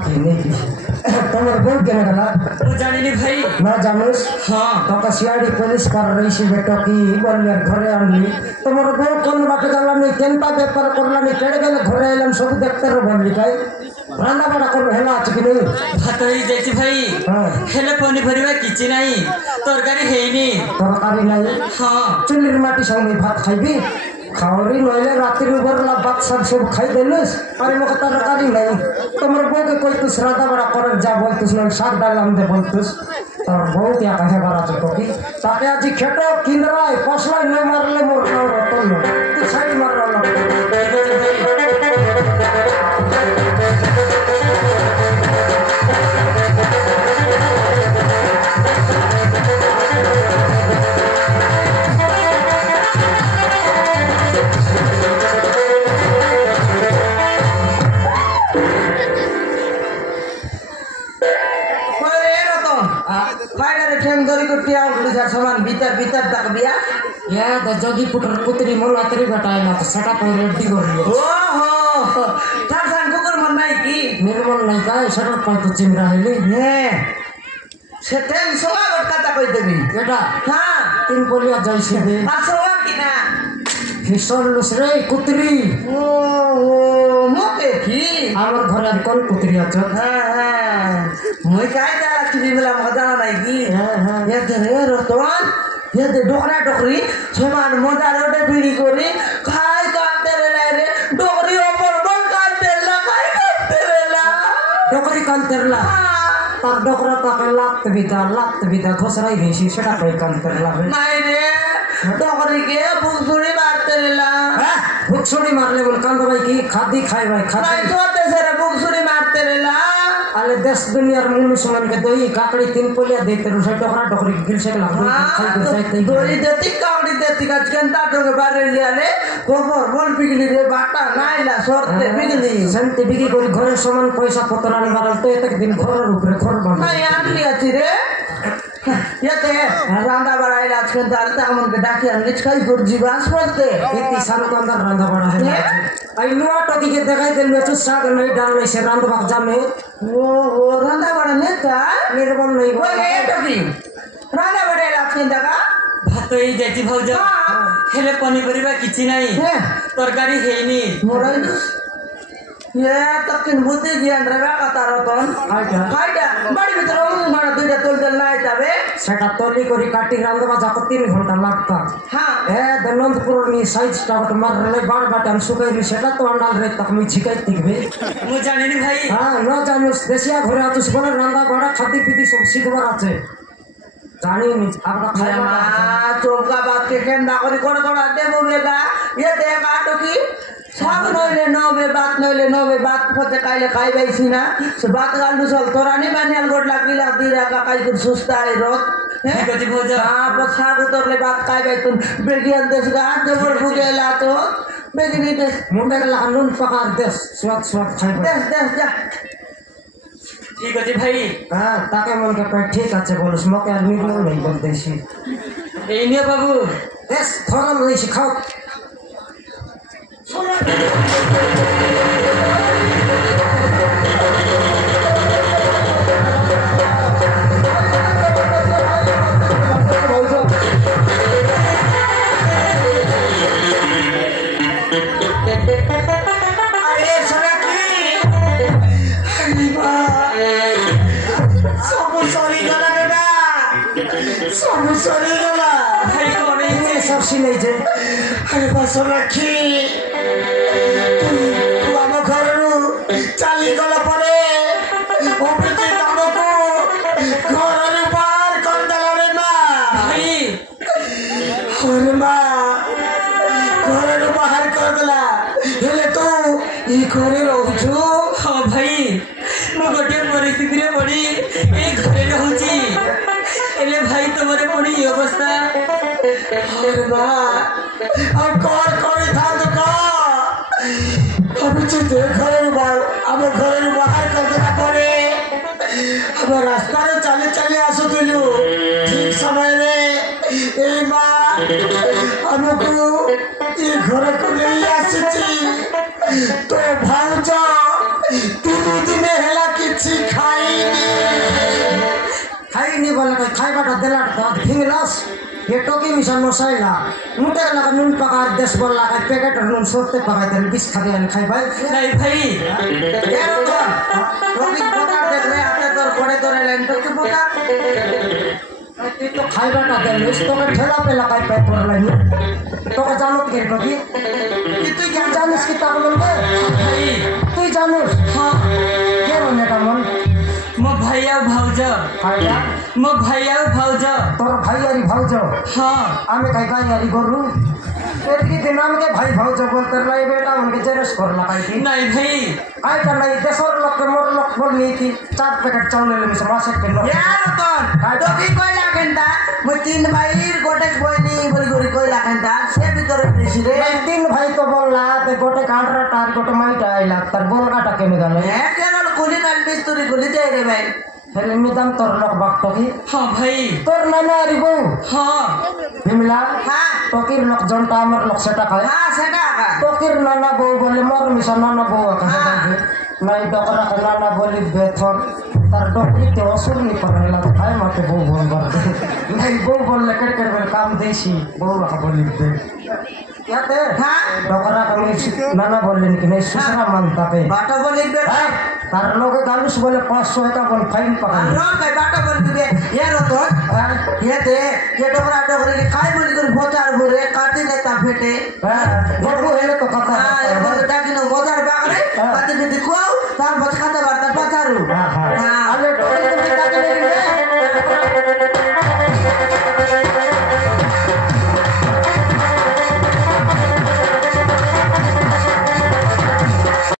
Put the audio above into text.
बाकी नहीं तुम्हारे बोल के गला वो जानी नहीं भाई ना जानूस हाँ तो का सीआईडी पुलिस कर रही सी बेटो की बोल घरे आनी तुम्हारे बोल कौन बात गला नहीं केंता पेपर करला नहीं केड़े गेले घरे एलम सब देखते रहो बोल लिखाई रांदा बड़ा कर हेला अछि कि नहीं भात ही जाती भाई हेले पनी भरिवा किछि नाही तरकारी हेइनी तरकारी नहीं हाँ चुल्ली माटी संगे भात खाइबी खावरी नइले रात्रि ऊपर ला बात सब खाई देलस अरे मक तरकारी नहीं तुम्हारे बोल के कोई तुस रांदा बड़ा कर जा बोल तुस न साग डालम दे बोल तुस और बहुत या कहे बड़ा चटकी ताके आज खेतो किनराय पसला न मारले मोर रतन तू साइड मार सामान भीतर भीतर तक बिया या द जोगी पुटर पुत्री मोल अतरी बटाई ना सटा पे रेडी कर लियो ओहो थार सान कुकुर मन नाही की निर्मल नहीं का सटा पे तो चिमरा हेली हे सेटेन सोवा गटका कहि देबी बेटा हां तीन बोलिया जैसे दे आसोवा किना हिसर लुसरे कुत्री ओ मोके की हमर घर कौन कुत्री अछ हां हां মই काय त्याला की मला मजा नाही की हां ये रे रतन ये दे डोकरा डोकरी समान मजा रोटे बीड़ी करी खाय काटते रे डोकरी ऊपर बोल काटते ला खाय काटते ला डोकरी कान तेरला तार डोकरा तक लात बिदा घसराई भेसी सेटा पे कान तेरला नहीं रे डोकरी के बुसुड़ी मारते ला हां बुसुड़ी मारले बोल कान भाई की खादी खाई भाई खादी नहीं सोते से बुसुड़ी मारते ला अले देश दुनिया मनुष्य मन के दोई काकड़ी तीन पोलिया देते रुसे डोकरा डोकरी गिल से लाग खाई गुसाई दोरी देती काकड़ी देती का चिकनता तो बारे ले गोबर बोल बिगली रे बाटा नाइला सोरते बिगली संते बिगी कोई घरे सामान पैसा पतरानी बारल तो एक दिन घर ऊपर घर बन नहीं आनली अछि रे येते रांदा बड़ा इलाज के दालता हमन के डाकी अनलिच कई गुरजी बास बोलते इतनी साल के अंदर रांदा बड़ा है आई नुआ टोकी के देखाई दिल में तो साग नहीं डालने से रांद बाजा में वो रांदा बड़ा नेता निर्मल नहीं वो ये टोकी रांदा बड़ा इलाज के दगा भात ही जाती भौज हेले पनीपरिबा किछि नाही तरकारी हेइनी मोरा ये तकिन बुद्धि ज्ञान रगा कतारतन फायदा बड़ी भीतर मारा दुइटा तोल नाही तबे सेटा तोली करी काटी रांद बाजा को 3 घंटा लगता हां ए दनंतपुर नी साइज टाट मार ले बाड़ बाटन सुकाई सेटा तो अंडाल रे तक मी झिकाई तिकबे मु जानिनी भाई हां न जानुस देसिया घरे आतुस बोले रांदा बड़ा खादी पीती सब सिखबार आछे जानी नी आपका खाया चौका बात के केंदा करी कोन कोन आते बोलेगा ये दे काटो की साग नइले नवे बात फते काइले खाइ बैसी ना से बात गालु सल तोरानी मानियाल गोड लागली लागदी रा का काई कुछ सुस्ता है रोत हे गति भौज हां पर साग उतरले बात खाइ गई तुम बेगियन देश गा जबर भुगेला तो बेगिनी देश मुंडे ला नून पकार देश स्वाद खाइ देश जा ठीक अछि भाई हां ताके मन के पेट ठीक আছে बोलस मके निर्मल नहीं बोल देसी ए ने बाबू देश थोरम नहीं सिखाओ सॉरी गला भाई कोने ये सब सी नहीं जे अरे बस रखी तू आम घरु चली गला परे ओपिते तमको घरु बाहर कर देला रे मां भाई अरे मां घरु बाहर कर देला हेले तू ई घरे रहू हां भाई मु गोटे परिस्थिति रे पड़ी ए घरे रहूची एले भाई तुम्हारे पड़ी अवस्था अरे मां और कौन करे था तो का अभी तो घरे बाहर कर देला परे अब रास्ता रे चले आसुथिलु ठीक समय रे ए मां हमको ये घर को नहीं आसीची तो भाउज 3 दिन हेला कि तो खाइबाटा देला तो घिंगलास ये टोकी मिशन मसाइला मुटे लगा नून पका 10 बोल लगा पैकेट नून सोते पका दे 20 खाके खाइ भाई नहीं भाई ये तो टोकी पका दे ले आते तो पड़े तो लाइन टोकी पका ये तो खाइबाटा देलस तो के ठेला पे लगाई पे पर लाइन तो के जानो के टोकी कि तू क्या जानस की ताक मन दे भाई तू जानस हाँ के मने का मन मो भैया भाउज खाइला मो भैया भाउज तोर भाई यारी भाउजो हाँ आमे काई काई यारी गोरु एक की दिन नाम के भाई भाउजो बोलते लाई बेटा उनके जेरस कर लगाई थी नहीं भाई आई कर लाई देशर लोग के मोर लोग बोलनी थी 4 पैकेट चावल ले से मासे के लो यार तो टोकी कोई लागेंता मो तीन भाई गोटे कोइनी बोली गोरी कोई लागेंता से भीतर प्रेसी रे तीन भाई तो बोलला ते गोटे कांडरा तार गोटे माइटा आइला तार बोल काटा के निकाले है केवल कुली नाल बिस्तरी कुली दे रे भाई हेले निदान तोर लोग बात की हाँ भाई तोर नाना री बहू हाँ बिमला हां टोकीर लोग जनता हमर लोग सेटा खाए हां सेटा का टोकीर नाना बहू बोले मोर मिशन नाना बहू का नहीं डकरा का नाना बोली बेथर तार डोकरी ते असुर नहीं पड़ेला तो भाई मते बहू बोल बर नहीं बहू बोल ले कर काम देसी बहू का बोली दे क्या ते हां डकरा का नाना बोले कि नहीं सुसरा मानता पे बाटो बोली बे तार लोग गालुस बोले 500 का बोल फाइन पकड़ रो भाई बाटो बोली बे ये रो तो ये दे ये डोकरा डोकरी के काय बोली कर बोचार बोरे काटी लेता फेटे बबू हेले तो कथा हां ये बोल डाकी नो बोचार बागरे काटी दे को तार बच खाता बारता पचारू